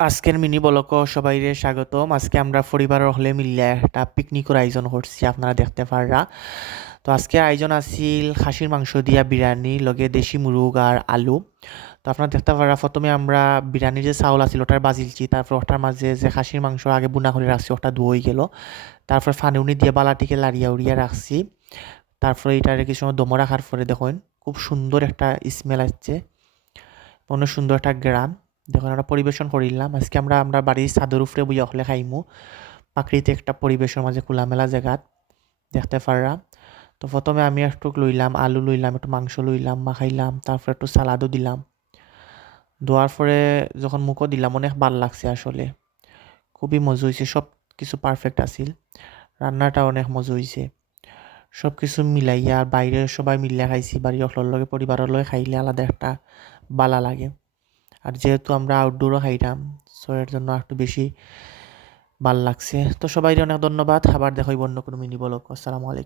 আজকের মিনি বলক সবাইরে স্বাগতম। আজকে আমরা পরিবারের হলে মিলিয়ে একটা পিকনিকের আয়োজন করছি, আপনারা দেখতে পাররা। তো আজকে আয়োজন আছিল খাসির মাংস দিয়া বিরিয়ানি লগে দেশি মুরগ আর আলু। তো আপনারা দেখতে পাররা প্রথমে আমরা বিরিয়ানির যে চাউল আছিল ওটার বাজিলছি, তারপর ওটার মাঝে যে খাসির মাংস আগে বুনা করে রাখছি ওটা ধুয়ে গেল, তারপর ফানুনি দিয়ে বালাটিকে লাড়িয়া উড়িয়া রাখছি। তারপরে এটারে কিছু সময় দমে রাখার পরে দেখুন খুব সুন্দর একটা স্মেল আসছে, অনেক সুন্দর একটা গ্রাম। দেখুন আমরা পরিবেশন করিলাম। আজকে আমরা বাড়ির ছাদের উপরে বইয়া হলে খাইমু, প্রাকৃতিক একটা পরিবেশের মাঝে খোলামেলা জায়গাত দেখতে পাররা। তো প্রথমে আমি একটু লইলাম আলু, লইলাম একটু মাংস, লইলাম মাখাইলাম, তারপর একটু সালাদও দিলাম। দেওয়ার পরে যখন মুখও দিলাম অনেক ভাল লাগছে, আসলে খুবই মজা হয়েছে, সব কিছু পারফেক্ট আছিল। রান্নাটা অনেক মজা হয়েছে, সব কিছু মিলাইয়া আর বাইরে সবাই মিলিয়া খাইছি, বাড়ির অকলের লগে পরিবারের লগে খাইলে আলাদা একটা বালা লাগে। আর যেহেতু আমরা আউটডোরও খাইতাম, সো এর জন্য একটু বেশি ভাল লাগছে। তো সবাই অনেক ধন্যবাদ, আবার দেখা হইব অন্য কোনো মিনি ব্লগ। আসসালামু আলাইকুম।